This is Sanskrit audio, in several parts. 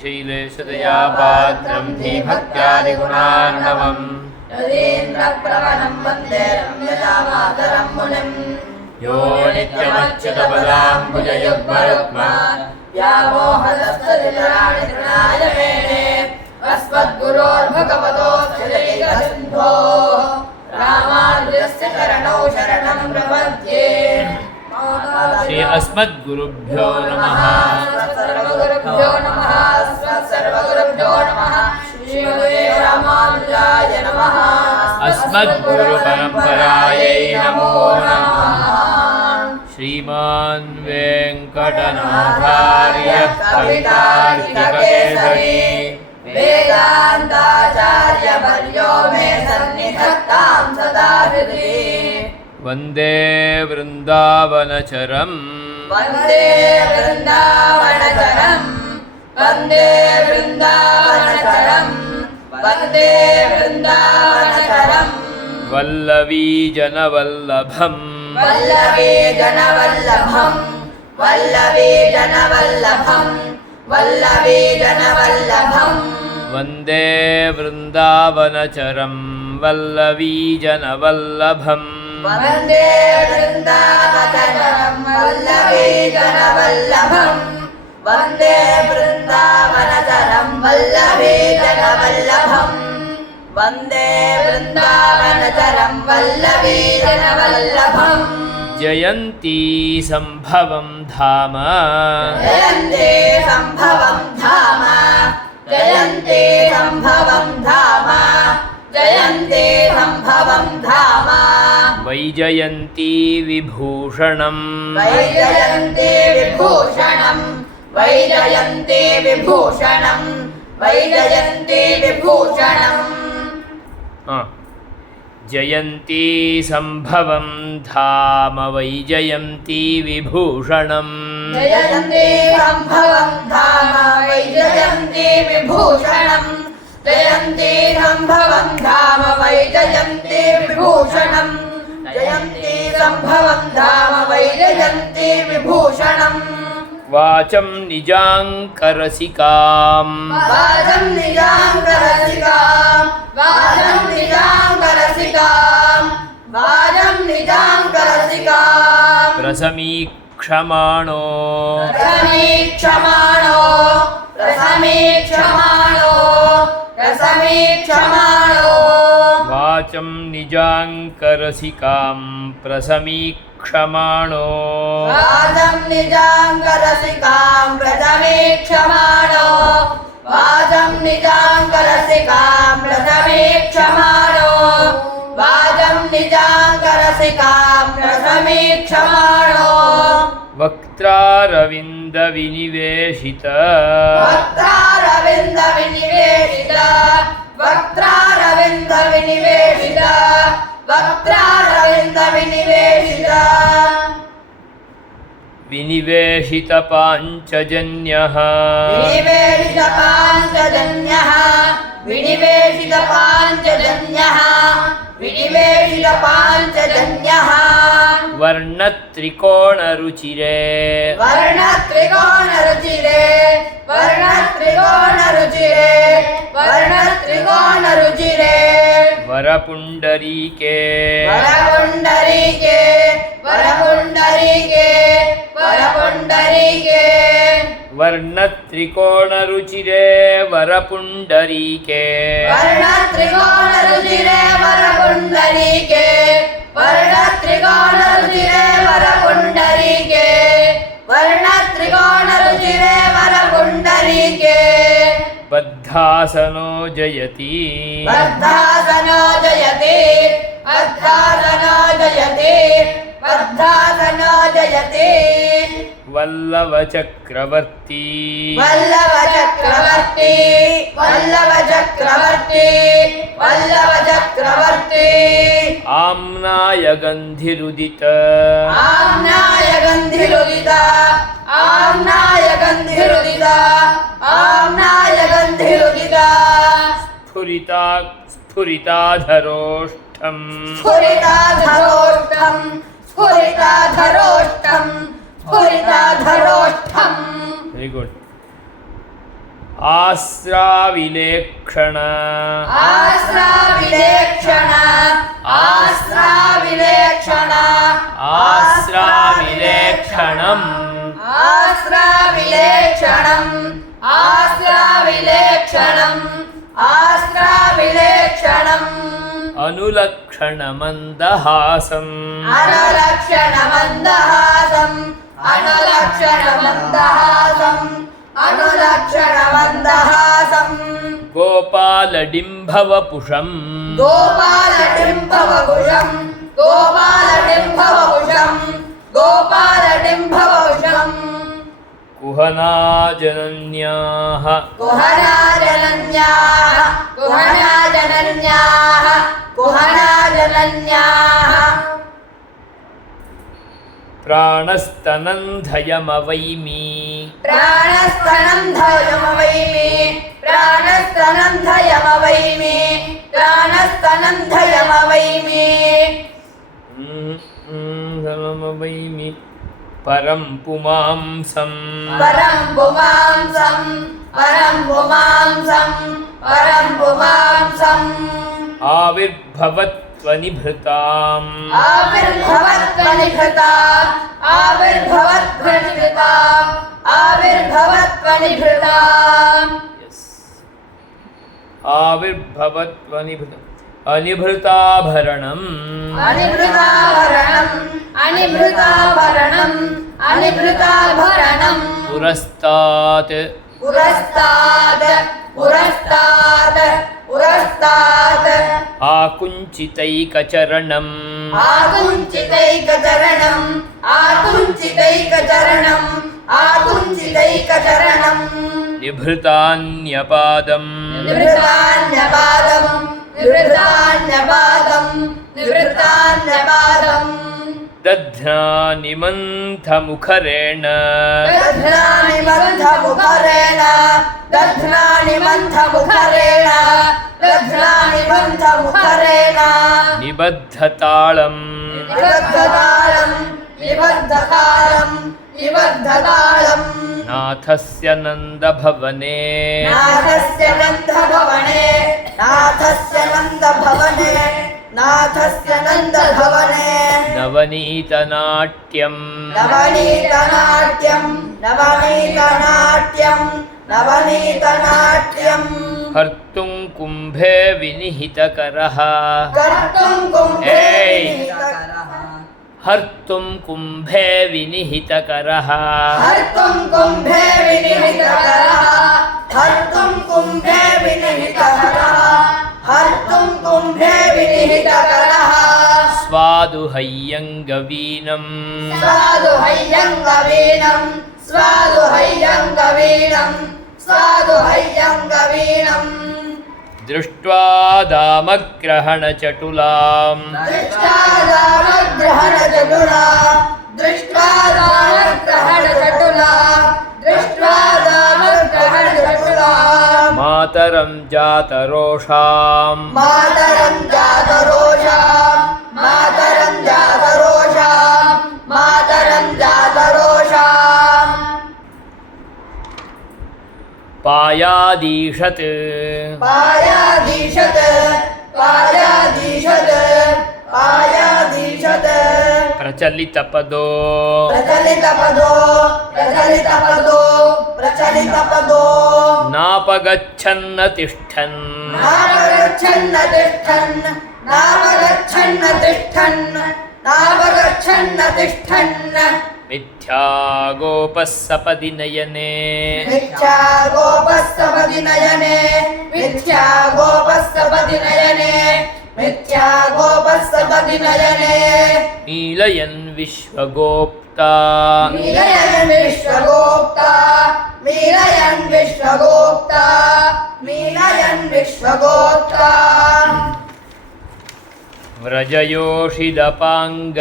शैलेशदया पात्रं धीभक्त्यादिगुणार्णवम् यदीन्द्रप्रवणं वन्दे रम्यजामातरं मुनिं यो नित्यमच्युतपदाम्बुजयुग्मरुक्मा व्यामोहतस्तदितराणि तृणाय मेने अस्मद्गुरोर्भगवतोऽस्य दैकसिन्धोः रामानुजस्य चरणौ शरणं प्रपद्ये। श्री अस्मद्गुरुभ्यो नमः। सर्वगुरुभ्यो नमः। सर्वगुरुभ्यो नमः। श्रीमते रामानुजाय नमः। अस्मद्गुरुपरम्परायै नमो नमः। श्रीमान् वेङ्कटनाथार्यः कवितार्किककेसरी वेदान्ताचार्यवर्यो मे सन्निधत्तां सदा हृदि। वन्दे वृन्दावनचरम् वन्दे वृन्दावनचरम् वन्दे वृन्दावनचरम् वन्दे वृन्दावनचरम् वल्लवीजनवल्लभम् वल्लवीजनवल्लभम् वल्लवीजनवल्लभम् वल्लवीजनवल्लभम् वन्दे वृन्दावनचरम् वल्लवीजनवल्लभम् वन्दे वृन्दावनचरम् वल्लवीजनवल्लभम् वन्दे वृन्दावनचरम् वल्लवीजनवल्लभम् वन्दे वृन्दावनचरम् वल्लवीजनवल्लभम्। जयन्ती सम्भवं धाम जयन्ते सम्भवं धाम जयन्ते सम्भवं धाम जयन्ते सम्भवं धाम वैजयन्ती विभूषणम् वैजयन्ते विभूषणम् वैजयन्ते विभूषणम् वैजयन्ते विभूषणम्। जयन्ती सम्भवं धाम वैजयन्ती विभूषणम् जयन्ते सम्भवं धाम वैजयन्ते विभूषणम् जयन्ते सम्भवं धाम वैजयन्ते विभूषणम् जयन्ते सम्भवं धाम वैजयन्ते विभूषणम्। वाचं निजाङ्करसिकाम् वाचं निजाङ्करसिकाम् वाचं निजाङ्करसिकाम् वाचं निजाङ्करसिकाम् प्रसमीक्षमाणो रसमीक्षमाणो रसमीक्षमाणो रसमीक्षमाणो वाचं निजाङ्करसिकां प्रसमीक्षमाणो वाचं निजाङ्करसिकां प्रसमीक्षमाणो वाचं निजाङ्करसिकां प्रसमीक्षमाणो वाचं निजाङ्करसिकां प्रसमीक्षमाणो। वक्त्रारविन्दविनिवेशित वक्त्रारविन्दविनिवेशित वक्त्रारविन्दविनिवेशित वक्त्रारविन्दविनिवेशित विनिवेशितपाञ्चजन्यः विनिवेशितपाञ्चजन्यः विनिवेशितपाञ्चजन्यः विनिवेशितपाञ्चजन्यः वर्णत्रिकोणरुचिरे वर्णत्रिकोणरुचिरे वर्णत्रिकोणरुचिरे वर्णत्रिकोणरुचिरे वरपुण्डरीके वरपुण्डरीके वरपुण्डरीके वरपुण्डरीके वर्णत्रिकोणरुचिरे वरपुण्डरीके वर्णत्रिकोणरुचिरे वरपुण्डरीके वर्णत्रिकोणरुचिरे वरपुण्डरीके वर्णत्रिकोणरुचिरे वरपुण्डरीके बद्धासनो जयति बद्धासनो जयति बद्धासनो जयति बद्धासनो जयति वल्लवचक्रवर्ती वल्लभचक्रवर्ती वल्लभचक्रवर्ती वल्लभचक्रवर्ती आम्नाय गन्धिरुदित आम्नाय गन्धिरुदित आम्नाय गन्धिरुदित आम्नाय गन्धिरुदित स्फुरिताधरोष्ठम् स्फुरिताधरोष्ठम् स्फुरिताधरोष्ठम् स्फुरिताधरोष्ठम्। Very good. ಆಸ್ರಾವಿಲೇಕ್ಷಣ ಆಸ್ರಾವಿಲೇಕ್ಷಣ ಆಸ್ರಾವಿಲೇಕ್ಷಣ ಆಸ್ರಾವಿಲೇಕ್ಷಣಂ ಆಸ್ರಾವಿಲೇಕ್ಷಣಂ ಆಸ್ರಾವಿಲೇಕ್ಷಣಂ ಆಸ್ರಾವಿಲೇಕ್ಷಣಂ ಅನುಲಕ್ಷಣಮಂದಹಾಸಂ ಅನುಲಕ್ಷಣಮಂದಹಾಸಂ ಅನುಲಕ್ಷಣಮಂದಹಾಸಂ ಅನುಲಕ್ಷಣಮಂದಹಾಸಂ ಗೋಪಾಲಡಿಂಭವಪುಷಂ ಗೋಪಾಲಡಿಂಭವಭುಷಂ ಗೋಪಾಲಡಿಂಭವಭುಷಂ ಗೋಪಾಲಡಿಂಭವಭುಷಂ ಕುಹನಾಜನನ್ಯಾಃ ಕುಹನಾಜನನ್ಯಾಃ ಕುಹನಾಜನನ್ಯಾಃ ಕುಹನಾಜನನ್ಯಾಃ ಪ್ರಾಣಸ್ತನಂಧಯಮವೈಮಿ ಪ್ರಾಣಸ್ತನಂಧಯಮವೈಮಿ ಪ್ರಾಣಸ್ತನಂಧಯಮವೈಮಿ ಪ್ರಾಣಸ್ತನಂಧಯಮವೈಮಿ ಸಮಮವೈಮಿ ಪರಂ ಪುಮಾಂಸಂ ಪರಂ ಪುಮಾಂಸಂ ಪರಂ ಪುಮಾಂಸಂ ಪರಂ ಪುಮಾಂಸಂ ಆವಿರ್ಭವತ್ವನಿಭೃತಾಂ ಆವಿರ್ಭವತ್ವನಿಭೃತಾಂ ಆವಿರ್ಭವತ್ವನಿಭೃತಾಂ ಆವಿರ್ಭವತ್ವನಿಭೃತಾಂ ಆವಿರ್ಭವತ್ವನಿಭೃತಾಂ ಅನಿಭೃತಾಭರಣಂ ಅನಿಭೃತಾಭರಣಂ ಅನಿಭೃತಾಭರಣಂ ಅನಿಭೃತಾಭರಣಂ ಪುರಸ್ತಾತ್ ಪುರಸ್ತಾತ್ ಪುರಸ್ತಾತ್ ಪುರಸ್ತಾತ್ ಆಕುಂಚಿತೈಕಚರಣಂ ಆಕುಂಚಿತೈಕಚರಣಂ ಆಕುಂಚಿತೈಕಚರಣಂ ಆಕುಂಚಿತೈಕಚರಣಂ ನಿಭೃತಾನ್ಯಪಾದಂ ನಿವೃತ್ತಾನ್ಯಪಾದಂ ನಿವೃತ್ತಾನ್ಯಪಾದಂ ನಿವೃತ್ತಾನ್ಯಪಾದಂ ದಧ್ನಾನಿಮಂಥಮುಖರೇಣ ದಧ್ನಾನಿ ಮಂಥಮುಖರೇಣ ದಧ್ನಾನಿ ಮಂಥಮುಖರೇಣ ದಧ್ನಾನಿ ಮಂಥಮುಖರೇಣ ನಿಬದ್ಧತಾಳಂ ನಿಬದ್ಧತಾಳಂ ನಿಬದ್ಧತಾಳಂ ನಿಬದ್ಧತಾಳಂ ನಾಥಸ್ಯ ನಂದಭವನೆ ನಾಥಸ್ಯ ನಂದಭವನೆ ನಾಥಸ್ಯ ನಂದಭವನೆ ನಾಥಸ್ಯ ನಂದಭವನೆ ನವನೀತನಾಟ್ಯಂ ನವನೀತನಾಟ್ಯಂ ನವನೀತನಾಟ್ಯಂ ನವನೀತನಾಟ್ಯಂ ಹರ್ತುಂ ಕುಂಭೇ ವಿನಿಹಿತಕರಃ ಕರ್ತುಂ ಕುಂಭೇ ಏಯ್! ವಿನಿಹಿತಕರಃ ಹರ್ತುಂ ಕುಂಭೇ ವಿನಿಹಿತಕರಃ ಹರ್ತುಂ ಕುಂಭೇ ವಿನಿಹಿತಕರಃ ಹರ್ತುಂ ಕುಂಭೇ ವಿನಿಹಿತಕರಃ ಹರ್ತುಂ ಕುಂಭೇ ವಿನಿಹಿತಕರಃ ಸ್ವಾದುಹಯ್ಯಂಗವೀನಂ ಸ್ವಾದು ಹಯ್ಯಂಗವೀಣಂ ಸ್ವಾದು ಹಯ್ಯಂಗವೀಣಂ ಸ್ವಾದು ಹಯ್ಯಂಗವೀಣಂ ದೃಷ್ಟ್ವಾ ದಾಮಗ್ರಹಣಚಟುಲಾಂ ದೃಷ್ಟಾದಾನಗ್ರಹಣಚಟುಲಾ ದೃಷ್ಟಾದಾನಗ್ರಹಣಚಟುಲಾ ದೃಷ್ಟಾದಾನಗ್ರಹಣಚಟುಲಾ ಮಾತರಂ ಜಾತರೋಷಾಂ ಮಾತರಂ ಜಾತರೋಷಾಂ ಮಾತರಂ ಜಾತರೋಷಾಂ ಮಾತರಂ ಜಾತರೋಷಾಂ ಪಾಯಾದೀಷತ್ ಪಾಯಾದೀಶತ್ ಪಾಯಾದೀಶತ್ ಪಾಯಾದೀಶತ್ ಪ್ರಚಲಿತಪದೋ ಪ್ರಚಲಿತಪದೋ ಪ್ರಚಲಿತಪದೋ ಪ್ರಚಲಿತಪದೋ ನಾಪಗಚ್ಚನ್ನ ತಿಷ್ಠನ್ ನಾಪಗಚ್ಚನ್ನ ತಿಷ್ಠನ್ ನಾಪಗಚ್ಚನ್ನ ತಿಷ್ಠನ್ ನಾಪಗಚ್ಚನ್ನ ತಿಷ್ಠನ್ ಮಿಥ್ಯಾ ಗೋಪಃ ಸಪದಿ ನಯನೆ ಮಿಥ್ಯಾ ಗೋಪಸ್ಸಪದಿ ನಯನೆ ಮಿಥ್ಯಾ ಗೋಪಸ್ಸಪದಿ ನಯನೆ ಮಿಥ್ಯಾ ಗೋಪಸ್ಸಪದಿ ನಯನೆ ನೀಲಯನ್ ವಿಶ್ವಗೋಪ್ತಾ मीलयन् विश्वगोप्ता मीलयन् विश्वगोप्ता मीलयन् विश्वगोप्ता ವ್ರಜಯೋಷಿದಪಾಂಗ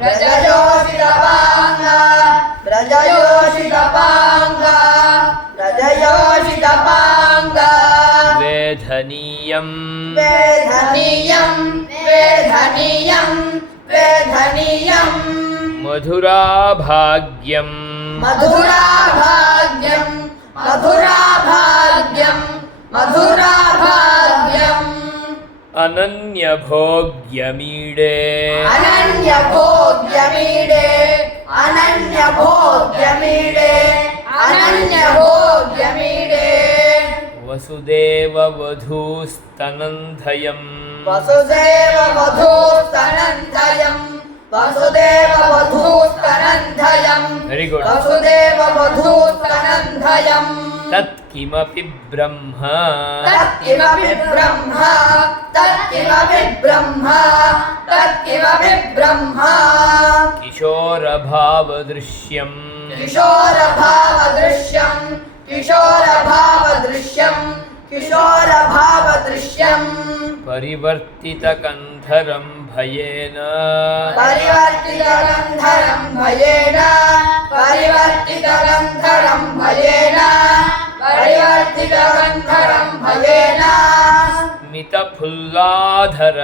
व्रजयोषितपाङ्ग व्रजयोषितपाङ्ग व्रजयोषितपाङ्ग ವೇಧನೀಯಂ वेधनीयं वेधनीयं वेधनीयं ಮಧುರಾಭಾಗ್ಯಂ मधुराभाग्यं मधुराभाग्यं ಅನನ್ಯಭೋಗ್ಯಮೀಡೆ ಅನನ್ಯಭೋಗ್ಯಮೀಡೆ ಅನನ್ಯಭೋಗ್ಯಮೀಡೆ ಅನನ್ಯಭೋಗ್ಯಮೀಡೆ ವಸುದೇವವಧೂಸ್ತನಂಧಯಂ ವಸುದೇವವಧೂಸ್ತನಂಧಯಂ ವಸುದೇವವಧೂಸ್ತನಂಧಯಂ ವೆರಿ ಗುಡ್ ವಸುದೇವವಧೂಸ್ತನಂಧಯಂ ತತ್ಕಿಮಪಿ ಬ್ರಹ್ಮ ತತ್ಕಿಮಪಿ ಬ್ರಹ್ಮ ತತ್ಕಿಮಪಿ ಬ್ರಹ್ಮ ತತ್ಕಿಮಪಿ ಬ್ರಹ್ಮ ಕಿಶೋರಭಾವದೃಶ್ಯಂ ಕಿಶೋರಭಾವದೃಶ್ಯಂ ಕಿಶೋರಭಾವದೃಶ್ಯಂ ಕಿಶೋರಭಾವದೃಶ್ಯಂ ಪರಿವರ್ತಿತಕಂಧರಂ ಭಯೇನ ಪರಿವರ್ತಿತಗಂಧರಂ ಭಯೇನ ಪರಿವರ್ತಿತಗಂಧರಂ ಭಯೇನ ಪರಿವರ್ತಿತಗಂಧರಂ ಭಯೇನ ಸ್ಮಿತಫುಲ್ಲಾಧರ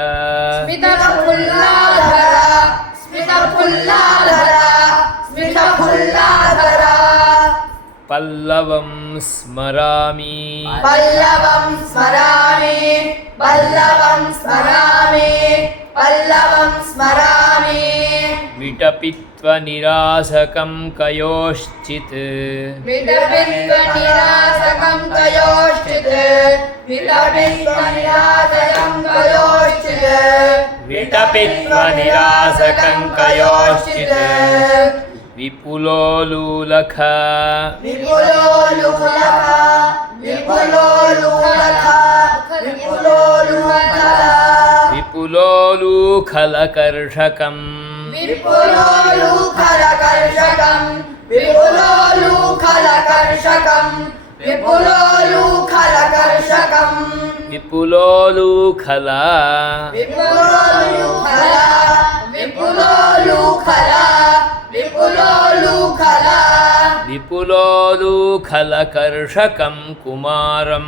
ಸ್ಮಿತಫುಲ್ಲಾಧರ ಸ್ಮಿತಫುಲ್ಲಾಧರ ಸ್ಮಿತಫುಲ್ಲಾಧರ ಪಲ್ಲವಂ ಸ್ಮರಾಮಿ ಪಲ್ಲವಂ ಸ್ಮರಾಮಿ ಪಲ್ಲವಂ ಸ್ಮರಾಮಿ ಪಲ್ಲವಂ ಸ್ಮರಾಮಿ ವಿಟಪಿತ್ವ ನಿರಾಸಕಂ ಕಯೋಶ್ಚಿತ್ ವಿಟಪಿತ್ವನಿರಾಸಕಂ ಕಯೋಶ್ಚಿತ್ ವಿಟಪಿತ್ವನಿರಾಸಕಂ ಕಯೋಶ್ಚಿತ್ ವಿಟಪಿತ್ವ ನಿರಾಸಕಂ ಕಯೋಶ್ಚಿತ್ ವಿಪುಲೋಲೂಲಖ ವಿಪುಲೋಲುಲಖ ವಿಪುಲೋಲುಲಖ ವಿಪುಲೋಲುಲಖ ವಿಪುಲೋಲೂಖಲಕರ್ಷಕಂ ವಿಪುಲೋಲುಖಲಕರ್ಷಕಂ ವಿಪುಲೋಲುಖಲಕರ್ಷಕಂ ವಿಪುಲೋಲುಖಲಕರ್ಷಕಂ ವಿಪುಲೋಲೂಖಲ ವಿಪುಲೋಲುಖಲ ವಿಪುಲೋಲುಖಲ ವಿಪುಲೋಲುಖಲ ವಿಪುಲೋಲೂಖಲಕರ್ಷಕಂ ಕುಮಾರಂ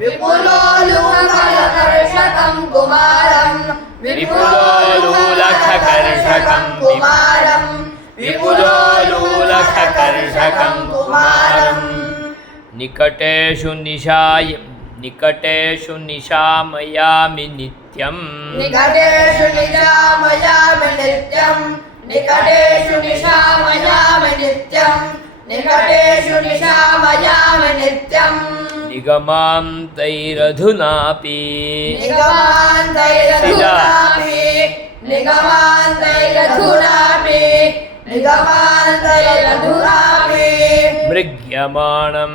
ವಿಪುಲೋಲುಖಲಕರ್ಷಕಂ ಕುಮಾರಂ ವಿಪುಲೋಲೂಲಖಕರ್ಷಕಂ ಕುಮಾರಂ ವಿಪುಲೋಲೂಲಖಕರ್ಷಕಂ ಕುಮಾರಂ ನಿಕಟೇಷು ನಿಶಾಮಯಾಮಿ ನಿತ್ಯಂ ನಿಕಟೇಷು ನಿಶಾಮಯಾಮಿ ನಿತ್ಯಂ ನಿಕಟೇಷು ನಿಶಾಮಯಾಮಿ ನಿತ್ಯಂ ನಿಕಟೇಷು ನಿಶಾಮಯಾಮಿ ನಿತ್ಯಂ ನಿಗಮಾಂತೈರಧುನಾಪಿ ನಿಗಮಾಂತೈರಧುನಾಪಿ ನಿಗಮಾಂತೈರಧುನಾಪಿ ನಿಗಮಾಂತೈರಧುನಾಪಿ ಮೃಗ್ಯಮಾಣಂ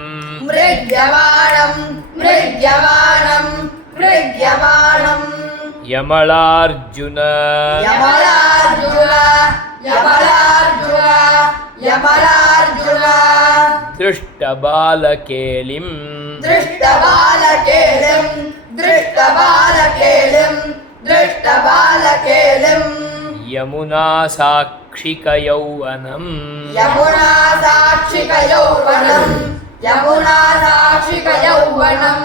ಮೃಗ್ಯಮಾಣಂ ಮೃಗ್ಯಮಾಣಂ ಮೃಗ್ಯಮಾಣಂ ಯಮಳಾರ್ಜುನ ಯಮಲಾರ್ಜುನ ಯಮಲಾರ್ಜುನ ಯಮಲಾರ್ಜುನ ದೃಷ್ಟಬಾಲಕೇಲಿಂ ದೃಷ್ಟಬಾಲಕೇಲಿಂ ದೃಷ್ಟಬಾಲಕೇಲಿಂ ದೃಷ್ಟಬಾಲಕೇಲಿಂ ಯಮುನಾ ಸಾಕ್ಷಿಕ ಯೌವನಂ ಯಮುನಾ ಸಾಕ್ಷಿಕ ಯೌವನಂ ಯಮುನಾ ಸಾಕ್ಷಿಕ ಯೌವನಂ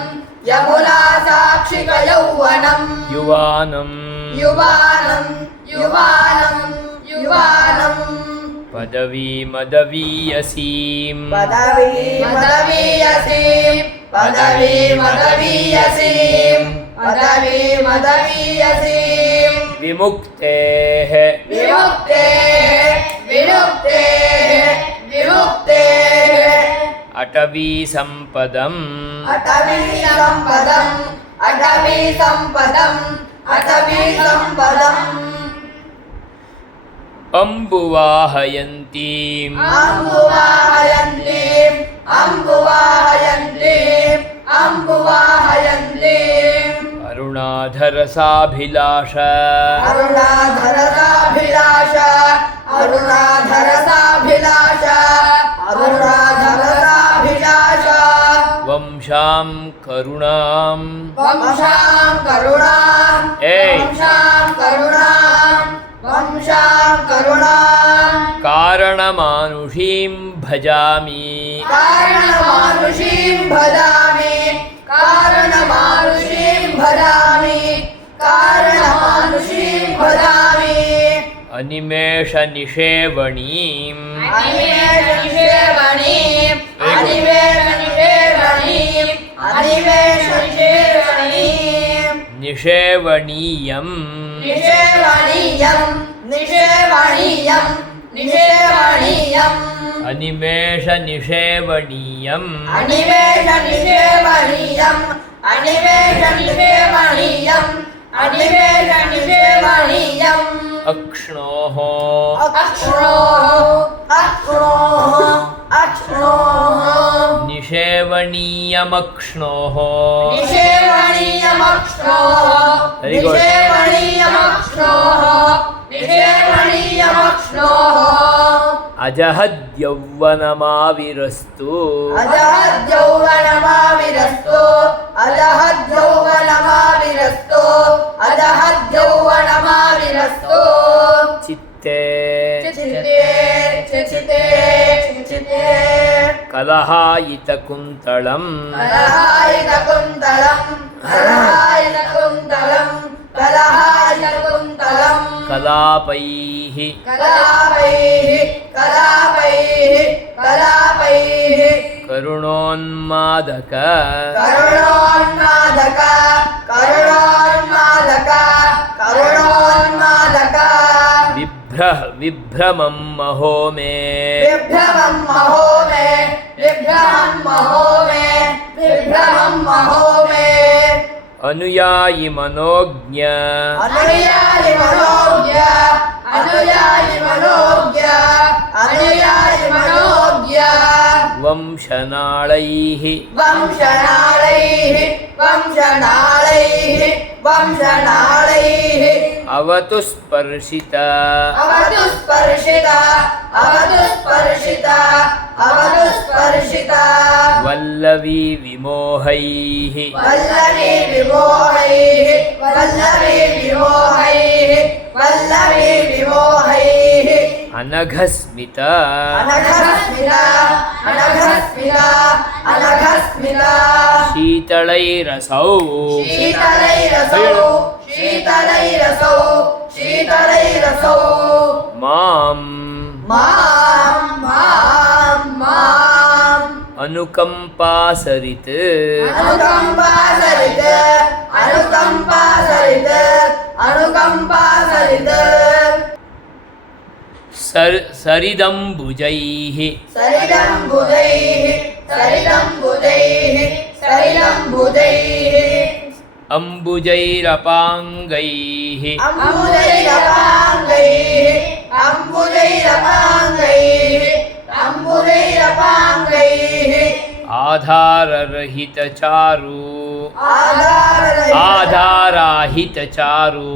ಯಮುನಾ ಸಾಕ್ಷಿಕ ಯೌವನಂ ಯುವಾನಂ ಯುವಾನಂ ಯುವಾನಂ ಯುವಾನಂ ಪದವೀಮದವೀಯಸೀಂ ಪದವಿ ಮದವೀಯಸೀಂ ಪದವಿ ಮದವೀಯಸೀಂ ಪದವಿ ಮದವೀಯಸೀಂ ವಿಮುಕ್ತೇಃ ವಿಮುಕ್ತೆ ವಿಮುಕ್ತೆ ವಿಮುಕ್ತೆ ಅಟವೀ ಸಂಪದಂ ಅಟವೀ ಸಂಪದಂ ಅಟವೀ ಸಂಪದಂ ಅಟವೀ ಸಂಪದಂ ಅಂಬುವಾಹಯಂತೀಂ ಅಂಬುವಾಹಯಂತೀಂ ಅಂಬುವಾಹಯಂತೀಂ ಅಂಬುವಾಹಯಂತೀಂ ಅರುಣಾಧರಸಾಭಿಲಾಷ ಅರುಣಾಧರಸಾಭಿಲಾಷ ಅರುಣಾಧರಸಾಭಿಲಾಷ ಅರುಣಾಧರಸಾಭಿಲಾಷ ವಂಶಾಂ ಕರುಣಾಂ ವಂಶಾಂ ಕರುಣಾಂ ಏಯ್. ವಂಶಾಂ ಕರುಣಾಂ ವಂಶಾಂ ಕರುಣಾಂ ಕಾರಣಮಾನುಷೀಂ ಭಜಾಮಿ ಕಾರಣಮಾನುಷೀಂ ಭಜಾಮಿ ಕಾರಣಮಾನುಷೀಂ ಭಜಾಮಿ ಕಾರಣಮಾನುಷೀಂ ಭಜಾಮಿ ಅನಿಮೇಷ ನಿಷೇವಣೀಂ ಅನಿಮೇಷ ನಿಷೇವಣೀಂ ಅನಿಮೇಷ ನಿಷೇವಣೀಂ ಅನಿಮೇಷ ನಿಷೇವಣೀಂ ನಿಷೇವಣೀಯಂ निषेवणीयं निषेवणीयं निषेवणीयं ಅನಿಮೇಷ ನಿಷೇವಣೀಯಂ अनिमेष निषेवणीयं अनिमेष निषेवणीयं अनिमेष निषेवणीयं ಅಕ್ಷ್ಣೋಃ अक्ष्णोः अक्ष्णोः अक्ष्णोः ನಿಷೇವಣೀಯಮಕ್ಷ್ಣೋಃ निषेवणीयमक्ष्णोः Very good. निषेवणीयमक्ष्णोः निषेवणीयमक्ष्णोः ಅಜಹದ್ಯೌವನಮಾವಿರಸ್ತು अजहद्यौवनमाविरस्तु अजहद्यौवनमाविरस्तु अजहद्यौवनमाविरस्तु ಚಿತ್ತೆ चित्ते चित्ते चित्ते ಕಲಹಾಯಿತಕುಂತಳಂ कलहायितकुन्तलं कलहायितकुन्तलं कलहायितकुन्तलं ಕಲಾಪೈಃ कलापैः कलापैः कलापैः ಕರುಣೋನ್ಮಾದಕ करुणोन्मादक करुणोन्मादक करुणोन्मादक ವಿಭ್ರಮಂ ಮಹೋ ಮೇ विभ्रमं महो मे विभ्रमं महो मे विभ्रमं महो मे ಅನುಯಾಯಿ ಮನೋಜ್ಞ अनुयायि मनोज्ञ अनुयायि मनोज्ञ अनुयायि मनोज्ञ ವಂಶನಾಳೈಃ वंशनालैः वंशनालैः वंशनालैः ಅವತು ಸ್ಪರ್ಶಿತ अवतु स्पर्शिता अवतु स्पर्शिता अवतु स्पर्शिता ವಲ್ಲವಿ ವಿಮೋಹೈಃ वल्लवी विमोहैः वल्लवी विमोहैः वल्लवी विमोहैः ಅನಘಸ್ಮಿತ अनघस्मिता अनघस्मिता अनघस्मिता ಶೀತಳೈರಸೌ शीतलैरसौ शीतलैरसौ शीतलैरसौ ಮಾಂ मां मां माम् ಅನುಕಂಪಾಸರಿತ್ अनुकम्पासरित अनुकम्पासरित अनुकम्पासरित ಸರಿದಂಬುಜೈಃ सरिदम्बुजैः सरिदम्बुजैः सरिदम्बुजैः ಅಂಬುಜೈರಪಾಂಗೈಃ अम्बुजैरपाङ्गैः अम्बुजैरपाङ्गैः अम्बुजैरपाङ्गैः ಆಧಾರರಹಿತ ಚಾರು ಆಧಾರಾಹಿತ ಚಾರು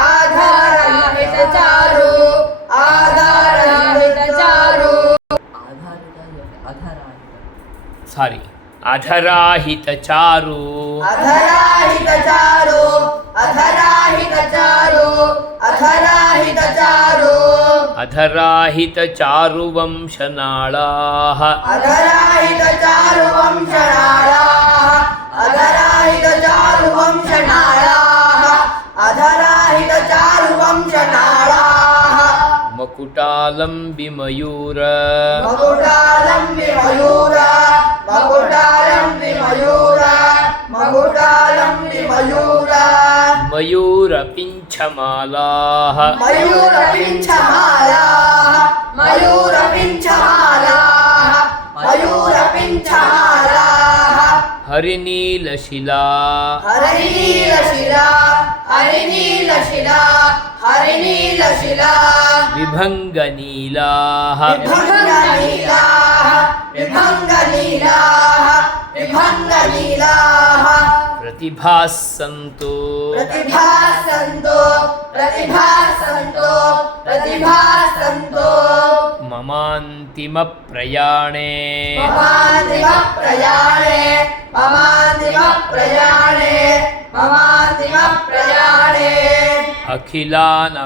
आधारहित चारु आधारहित चारु ಸಾರಿ ಅಧರಾಹಿತ ಚಾರು अधराहित चारु अधराहित चारु अधराहित चारु ಅಧರಾಹಿತ ಚಾರು ವಂಶನಾಳಾಃ अधराहित चारु वंशनाळाः अधराहित चारु वंशनाळाः अधराहित चारु वंशनाळाः ಮಕುಟಾಲಂಬಿ ಮಯೂರ मकुटालम्बि मयूर मकुटालम्बि मयूर मकुटालम्बि मयूर ಮಯೂರ ಪಿಂಚಮಾಲಾಃ मयूरपिञ्छमालाः मयूरपिञ्छमालाः मयूरपिञ्छमालाः ಹರಿನೀಲಶಿಲಾ हरिनीलशिला हरिनीलशिला हरिनीलशिला ವಿಭಂಗನೀಲಾಃ विभङ्गनीलाः विभङ्गनीलाः विभङ्गनीलाः ಪ್ರತಿಭಾಸ್ಸಂತು प्रतिभासन्तो प्रतिभासन्तो प्रतिभासन्तो ಮಮಾಂತಿಮ ಪ್ರಯಾಣೇ ममान्तिमप्रयाणे ममान्तिमप्रयाणे ममान्तिमप्रयाणे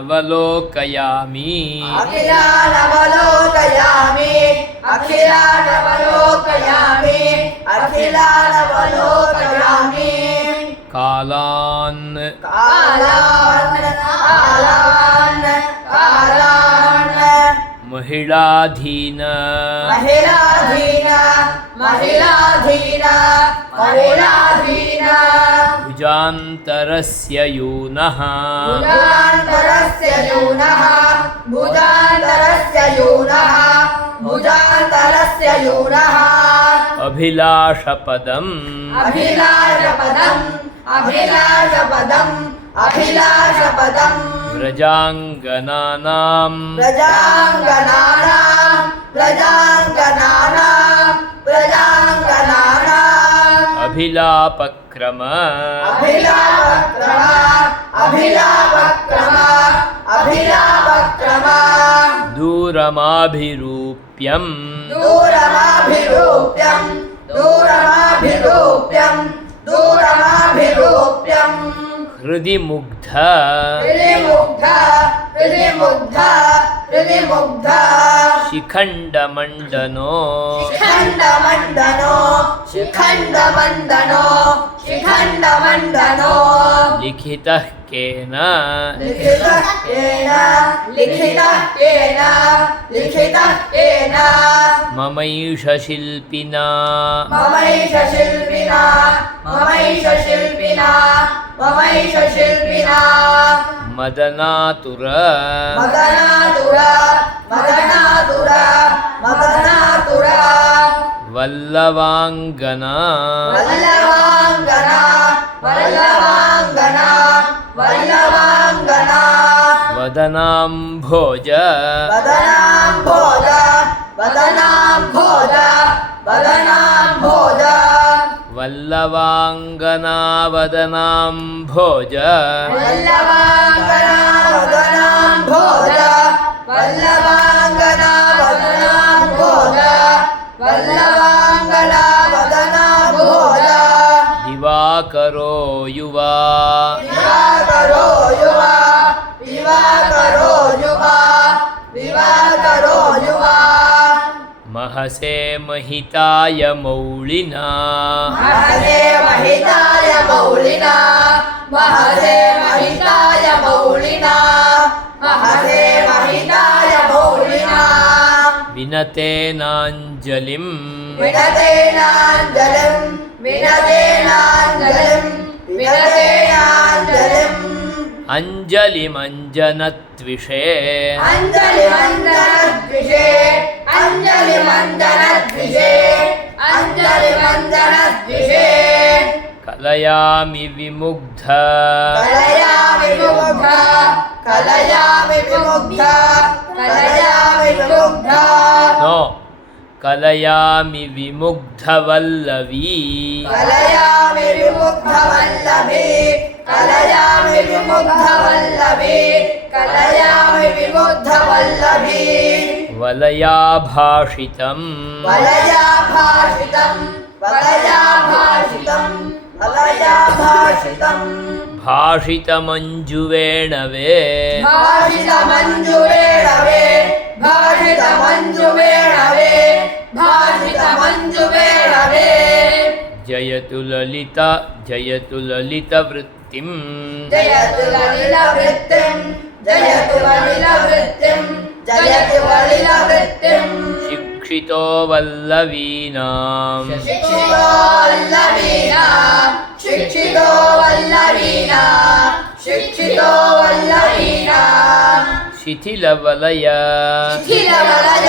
ಅಖಿಲಾನವಲೋಕಯಾಮಿ अखिलानवलोकयामि अखिलानवलोकयामि अखिलानवलोकयामि ಕಾಲಾನ್ कालान् कालान् कालान् ಮಹಿಳಾಧೀನ महिलाधीन महिलाधीन महिलाधीन ಭುಜಾನ್ भुजान्तरस्य यूनः भुजान्तरस्य यूनः भुजान्तरस्य यूनः भुजान्तरस्य यूनः अभिलाषपदम् अभिलाषपदम् अभिलाषपदम् अभिलाषपदम् व्रजाङ्गनानां प्रजाङ्गनानां प्रजाङ्गनानां प्रजाङ्गनानाम् अभिलापक्रम अभिलापक्रम अभिलापक्रम अभिलापक्रम दूरमाभिरूप्यम् दूरमाभिरूप्यम् दूरमाभिरूप्यम् दूरमाभिरूप्यम् हृदि मुग्ध हृदिमुग्ध हृदिमुग्ध हृदिमुग्ध शिखण्डमण्डनो शिखण्डमण्डनो शिखण्डमण्डनो शिखण्डमण्डनो लिखितः केन लिखितः केन लिखितः केन लिखितः केन ममैष शिल्पिना ममैष शिल्पिना ममैष शिल्पिना ममैष शिल्पिना मदनातुर मदनातुर मदनातुर मदनातुर वल्लवाङ्गना वल्लवाङ्गना वल्लवाङ्गना वल्लवाङ्गना वदनाम्भोज वदनाम्भोज वदनाम्भोज वदनाम्भोज वल्लवाङ्गना वदनाम्भोज वल्लवाङ्गना वदनाम्भोज वल्लवाङ्गना वदनाम्भोज वल्लवाङ्गना वदनाम्भोज दिवाकरो युवा विवाकरो युवा विवाकरो युवा विवाकरो युवा महसे महिताय मौलिना महसे महिताय मौलिना महसे महिताय मौलिना महसे महिताय मौलिना विनतेनाञ्जलिं विनतेनाञ्जलिम् विनतेनाञ्जलिम् विनतेनाञ्जलिम् अञ्जलिमञ्जनत्विषे अञ्जलिमञ्जनद्विषे अञ्जलिमञ्जनद्विषे अञ्जलिमञ्जनद्विषे कलयामि विमुग्ध कलयामि विमुग्ध कलयामि विमुग्ध कलयामि विमुग्ध नो कलयामि विमुग्धवल्लवी कलयामि विमुग्धवल्लभी कलयामि विमुग्धवल्लभी कलयामि विमुग्धवल्लभी वलयाभाषितम् वलयाभाषितम् वलयाभाषितम् वलयाभाषितम् भाषितमञ्जुवेणवे भाषितमञ्जुवेणवे भाषितमञ्जुवेणवे भाषितमञ्जुवेणवे जयतु ललितवृत्तिम् जयतु ललितवृत्तिम् जयतु ललितवृत्तिम् जयतु ललितवृत्तिम् शिक्षितो वल्लवीनाम् शिक्षितो वल्लवीना शिक्षितो वल्लवीना शिक्षितो वल्लवीना शिथिलवलय शिथिलवलय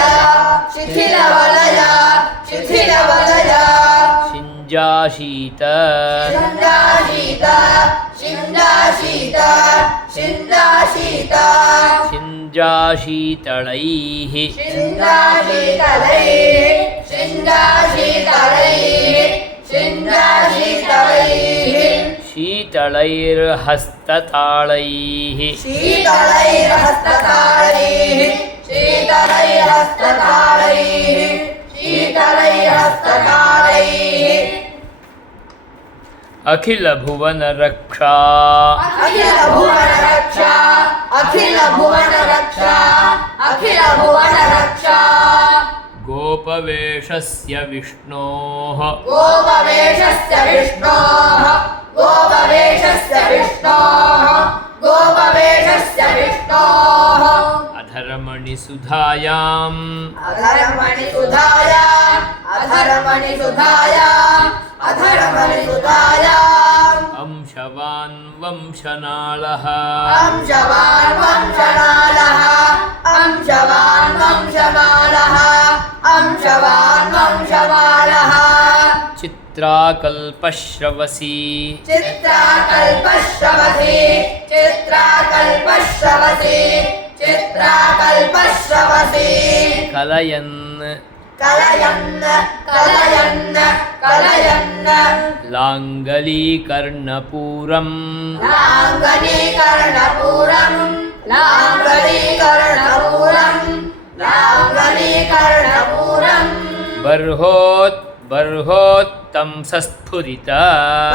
शिथिलवलय शिथिलवलय शिञ्जाशीत शिञ्जाशीत शिञ्जाशीत शिञ्जाशीत शिञ्जाशीतलैः शिञ्जाशीतलैः शिञ्जाशीतलैः शिञ्जाशीतलैः शीतलैर्हस्ततालैः शीतलैर्हस्ततालैः शीतलैर्हस्ततालैः शीतलैर्हस्ततालैः अखिलभुवनरक्षा अखिलभुवनरक्षा अखिलभुवनरक्षा अखिलभुवनरक्षा गोपवेशस्य विष्णोः गोपवेशस्य विष्णोः गोपवेशस्य विष्णोः गोपवेशस्य विष्णोः अधरमणिसुधायाम् अधरमणिसुधायाम् अधरमणिसुधायाम् अधरमणिसुधायाम् अंशवान् वंशनालः अंशवान् वंशनालः अंशवान् वंशनालः अंशवान् वंशनालः चित्राकल्पश्रवसी चित्राकल्पश्रवसी चित्राकल्पश्रवसी चित्राकल्पश्रवसी कलयन् कलयन् कलयन् कलयन् लाङ्गलीकर्णपूरम् लाङ्गलीकर्णपूरम् लाङ्गलीकर्णपूरम् लाङ्गलीकर्णपूरम् बर्होत्तं सस्फुरित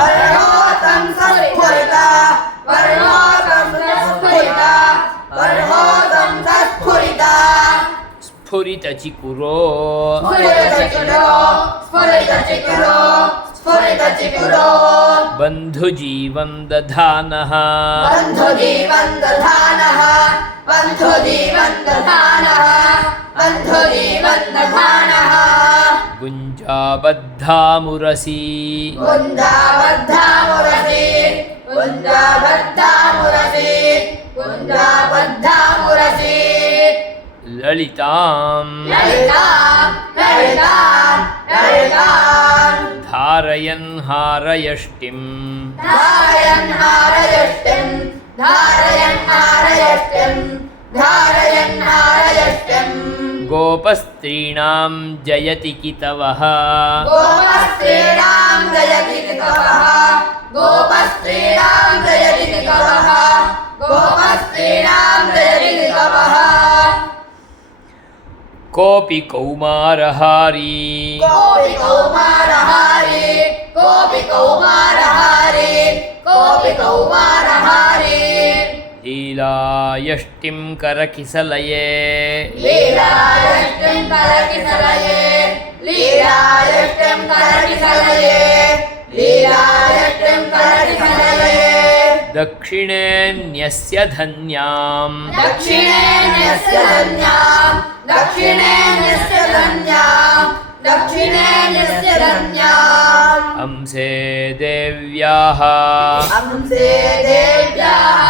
वर्णोतं सस्फुरित वर्णोतं सस्फुरित वर्णोतं सस्फुरित स्फुरितचिकुरो स्फुरितचिकुरो स्फुरितचिकुरो स्फुरितचिकुरो बन्धुजीवं दधानः बन्धुजीवन् दधानः बन्धुजीवन् दधानः बन्धुजीवन् दधानः गुञ्जाबद्धामुरसी कुञ्जाबद्धामुरसि कुञ्जाबद्धामुरसि कुञ्जाबद्धामुरसि ललितां ललितां ललितां ललितां धारयन् हारयष्टिं धारयन् हारयष्टिं धारयन् हारयष्टिं धारयन् हारयष्टिं गोपस्त्रीणां जयति कितवः गोपस्त्रीणां जयति कितवः गोपस्त्रीणां जयति कितवः गोपस्त्रीणां जयति कितवः कोऽपि कौमारहारी कोऽपि कौमारहारी कोऽपि कौमारहारी कोऽपि कौमारहारी लीलायष्टिं करकिसलये लीलायष्टिं करकिसलये लीलायष्टिं करकिसलये लीलायष्टिं करकिसलये दक्षिणेऽन्यस्य धन्यां दक्षिणेऽन्यस्य धन्यां दक्षिणेऽन्यस्य धन्यां दक्षिणेऽन्यस्य धन्याम् अंसे देव्याः अंसे देव्याः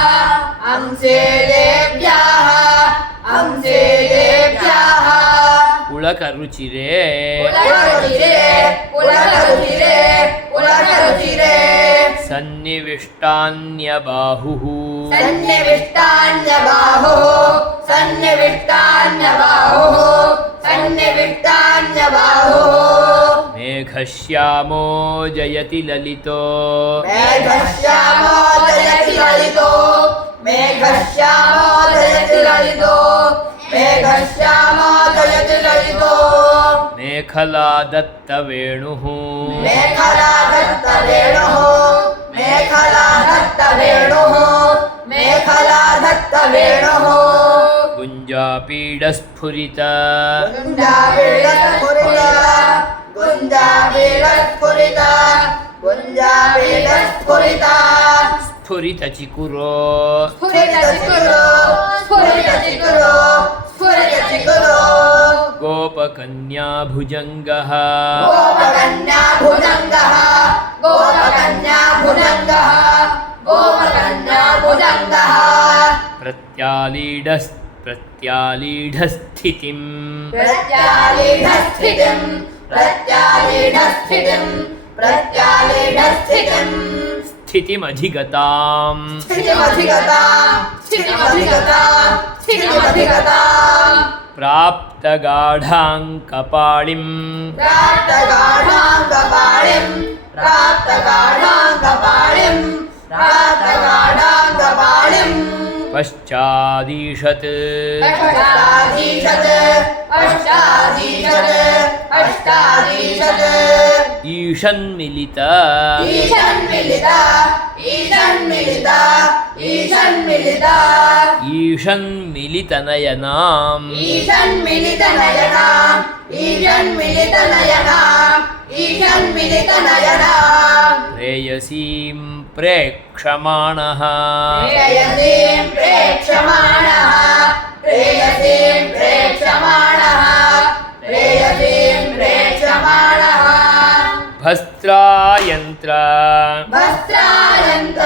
अंसे देव्याः अंसे देव्याः पुलकरुचिरे उलकरुचिरे उलकरुचिरे उलकरुचिरे सन्निविष्टान्यबाहुः सन्निविष्टान्यबाहुः सन्निविष्टान्यबाहुः सन्निविष्टान्यबाहुः मेघश्यामो जयति ललितो मेघश्यामो जयति ललितो मेघश्यामो जयति ललितो मेघश्यामो जयति ललितो मेखला दत्तवेणुः मेखला दत्तवेणुः मेखला दत्तवेणुः मेखला दत्तवेणुः गुञ्जापीडस्फुरित गुञ्जापीडस्फुरित गुञ्जापीडस्फुरित गुञ्जापीडस्फुरित स्फुरितचिकुरो स्फुरितचिकुरो स्फुरितचिकुरो स्फुरितचिकुरो गोपकन्याभुजङ्गः गोपकन्याभुजङ्गः गोपकन्याभुजङ्गः गोपकन्याभुजङ्गः प्रत्यालीढस्थितिम् प्रत्यालीढस्थितिं प्रत्यालीढस्थितिं प्रत्यालीढस्थितिं स्थितिमधिगताम् स्थितिमधिगता स्थितिमधिगता स्थितिमधिगता प्राप्तगाढाङ्कपाणिम् प्राप्तगाढाङ्कपाणिं प्राप्तगाढाङ्कपाणिं प्राप्तगाढाङ्कपाणिं पश्चादीशत् अष्टादीशत् अष्टादीशत् अष्टादीशत् ईषन्मिलित ईषन्मिलित ईषन्मिलित ईषन्मिलित ईषन्मिलितनयनाम् ईषन्मिलितनयनाम् ईषन्मिलितनयनाम् ईषन्मिलितनयनाम् प्रेयसीं प्रेक्षमाणः प्रेयसीं प्रेक्षमाणः प्रेयसीं प्रेक्षमाणः प्रेयसीं प्रेक्षमाणः भस् ವಸ್ತ್ರಾಯಂತ್ರ ವಸ್ತ್ರಾಯಂತ್ರ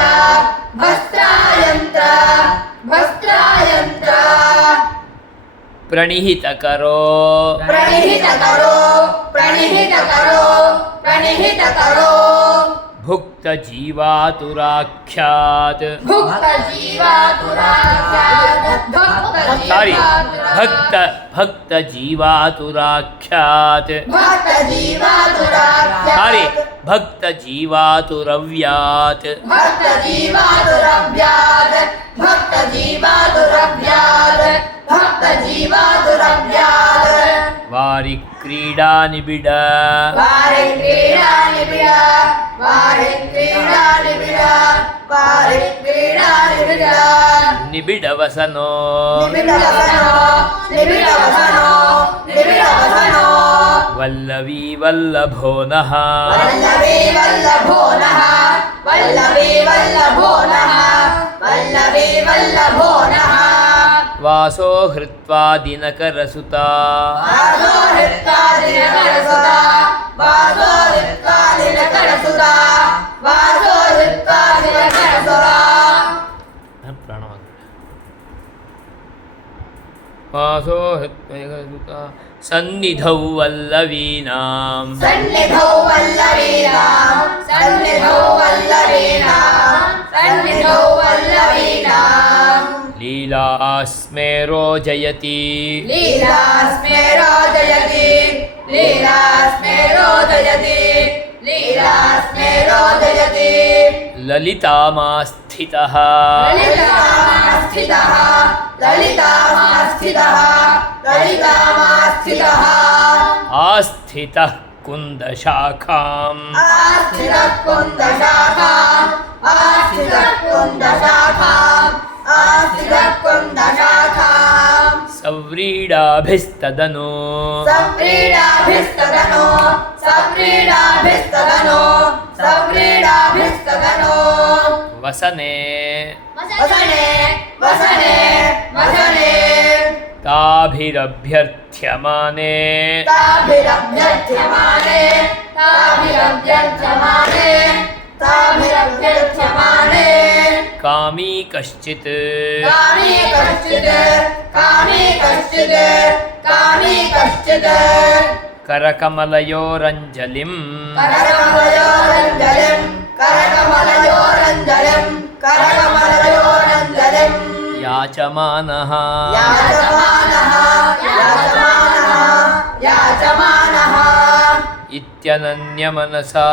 ವಸ್ತ್ರಾಯಂತ್ರ ವಸ್ತ್ರಾಯಂತ್ರ ಪ್ರಣಿಹಿತಕರೋ ಪ್ರಣಹಿತಕರೋ ಪ್ರಣಹಿತಕರೋ ಪ್ರಣಹಿತಕರೋ ಭುಕ್ತ ಜೀವಾತುರಾಖ್ಯಾತ್ ಭುಕ್ತ ಜೀವಾತುರಾಖ್ಯಾತ್ ಸಾರಿ ಭಕ್ತ ಜೀವಾತುರಾಖ್ಯಾತ್ ಭಕ್ತ ಜೀವಾತುರಾಖ್ಯಾತ್ ಸಾರಿ ಭಕ್ತ ಜೀವಾತುರವ್ಯಾತ್ ಭಕ್ತ ಜೀವಾತುರವ್ಯಾತ್ ಭಕ್ತ ಜೀವಾತುರವ್ಯಾತ್ ಭಕ್ತ ಜೀವಾತುರವ್ಯಾತ್ ವಾರಿ ಕ್ರೀಡಾ ನಿಬಿಡ ವಾರೆ ಕ್ರೀಡಾ ನಿಬಿಡ ವಾರೆ ಕ್ರೀಡಾ ನಿಬಿಡ ವಾರೆ ಕ್ರೀಡಾ ನಿಬಿಡ ನಿಬಿಡವಸನೋ ನಿಬಿಡವಸನೋ ನಿಬಿಡವಸನೋ ನಿಬಿಡವಸನೋ ವಲ್ಲವೀ ವಲ್ಲಭೋನಃ ವಲ್ಲಭೇ ವಲ್ಲಭೋ ನಃ ವಲ್ಲಭೇ ವಲ್ಲಭೋ ನಃ ವಲ್ಲಭೇ ವಲ್ಲಭೋ ನಃ ವಾಸೋ ಹೃತ್ವಾ ದಿನಕರಸುತ ವಾಸೋ ಹೃತ್ವಾ ದಿನಕರಸುತ ವಾಸೋ ಹೃತ್ವಾ ದಿನಕರಸುತ ವಾಸೋ ಹೃತ್ವಾ ದಿನಕರಸುತ ವಾಸೋ ಹೃತ್ವ ಸನ್ನಿಧೌ ವಲ್ಲವೀನಾಂ ಸನ್ನಿಧೌ ವಲ್ಲವೀನಾಂ ಸನ್ನಿಧೌ ವಲ್ಲವೀನಾಂ ಸನ್ನಿಧೌ ವಲ್ಲವೀನಾಂ ಲೀಲಾಸ್ಮೇರೋ ಜಯತಿ ಲೀಲಾಸ್ಮೇ ರೋದಯತಿ ಲೀಲಾಸ್ಮೇ ರೋದಯತಿ ಲೀಲಾಸ್ಮೇ ರೋದಯತಿ ಲಲಿತಾಮಾಸ್ಥಿತಃ ಲಲಿತಾಮಾಸ್ಥಿತಃ ಲಲಿತಾಮಾಸ್ಥಿತಃ ಲಲಿತಾಮಾಸ್ಥಿತಃ ಆಸ್ಥಿತಃ ಕುಂದಶಾಖಾಂ ಆಸ್ಥಿತಃ ಕುಂದಶಾಖಾಂ ಆಸ್ಥಿತಃ ಕುಂದಶಾಖಾಂ ಆಸ್ಥಿತಃ ಕುಂದಶಾಖಾಂ ಸವ್ರೀಡಾಭಿಸ್ತದನು ಸವ್ರೀಡಾಭಿಸ್ತದನೋ ಸವ್ರೀಡಾಭಿಸ್ತದನೋ ಸವ್ರೀಡಾಭಿಸ್ತದನೋ ವಸನೆ ವಸನೆ ವಸನೆ ವಸನೆ ತಾಭಿರಭ್ಯರ್ಥ್ಯಮಾನೆ ತಾಭಿರಭ್ಯರ್ಥ್ಯಮಾನೆ ತಾಭಿರಭ್ಯರ್ಥ್ಯಮಾನೆ ತಾಭಿರಭ್ಯರ್ಥ್ಯಮಾನೆ ಕಾಮೀ ಕಶ್ಚಿತ್ ಕಾಮೇ ಕಶ್ಚಿತ್ ಕಾಮೇ ಕಶ್ಚಿತ್ ಕಾಮೇ ಕಶ್ಚಿತ್ ಕರಕಮಲಯೋರಂಜಲಿಂ ಕರಕಮಲಯೋರಂಜಲಿಂ ಕರಕಮಲಯೋರಂಜಲಿಂ ಕರಕಮಲಯೋರಂಜಲಿಂ ಯಾಚಮಾನಃ ಯಾಚಮಾನಃ ಯಾಚಮಾನಃ ಯಾಚಮಾನಃ ಇತ್ಯನನ್ಯಮನಸಾ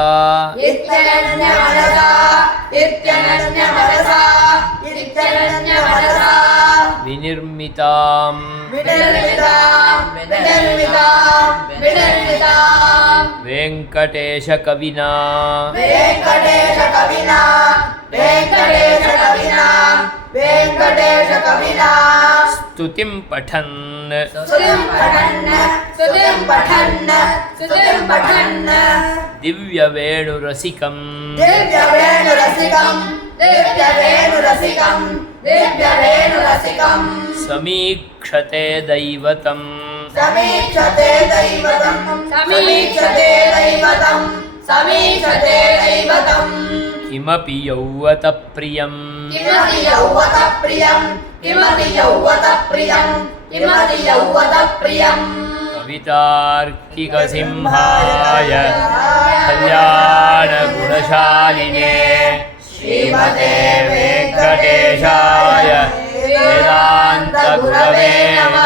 ಇತ್ಯನನ್ಯಮನಸಾ ಇತ್ಯನನ್ಯಮನಸಾ ಇತ್ಯನನ್ಯಮನಸಾ ವಿನಿರ್ಮಿತಾಂ ವಿನಿರ್ಮಿತಾಂ ವಿನಿರ್ಮಿತಾಂ ವಿನಿರ್ಮಿತಾಂ ವೆಂಕಟೇಶ ಕವಿನಾ ವೆಂಕಟೇಶ ಕವಿನಾ ವೆಂಕಟೇಶ ಕವಿನಾ ವೆಂಕಟೇಶ ಕವಿನಾ ಸ್ತುತಿಂ ಪಠನ್ ಸ್ತುತಿಂ ಪಠನ್ ಸ್ತುತಿಂ ಪಠನ್ ಸ್ತುತಿಂ ಪಠನ್ ದಿವ್ಯವೇಣುರಸಿಕಂ ದಿವ್ಯವೇಣುರಸಿಕಂ ದಿವ್ಯವೇಣುರಸಿಕಂ ದಿವ್ಯವೇಣುರಸಿಕಂ ಸಮೀಕ್ಷತೆ ದೈವತಂ ಸಮೀಕ್ಷತೆ ದೈವತಂ ಸಮೀಕ್ಷತೆ ದೈವತಂ ಸಮೀಕ್ಷತೆ ದೈವತಂ ಕಿಮಪಿ ಯೌವತ ಪ್ರಿಯಂ किमपि यौवत प्रियं किमपि यौवत प्रियं किमपि यौवत प्रियं ಕವಿತಾರ್ಕಿಕ ಸಿಂಹಾಯ ಕಲ್ಯಾಣ ಗುಣಶಾಲಿನೇ ಶ್ರೀಮತೆ ವೆಂಕಟೇಶಾಯ ವೇದಾಂತ ಗುರವೇ ನಮಃ.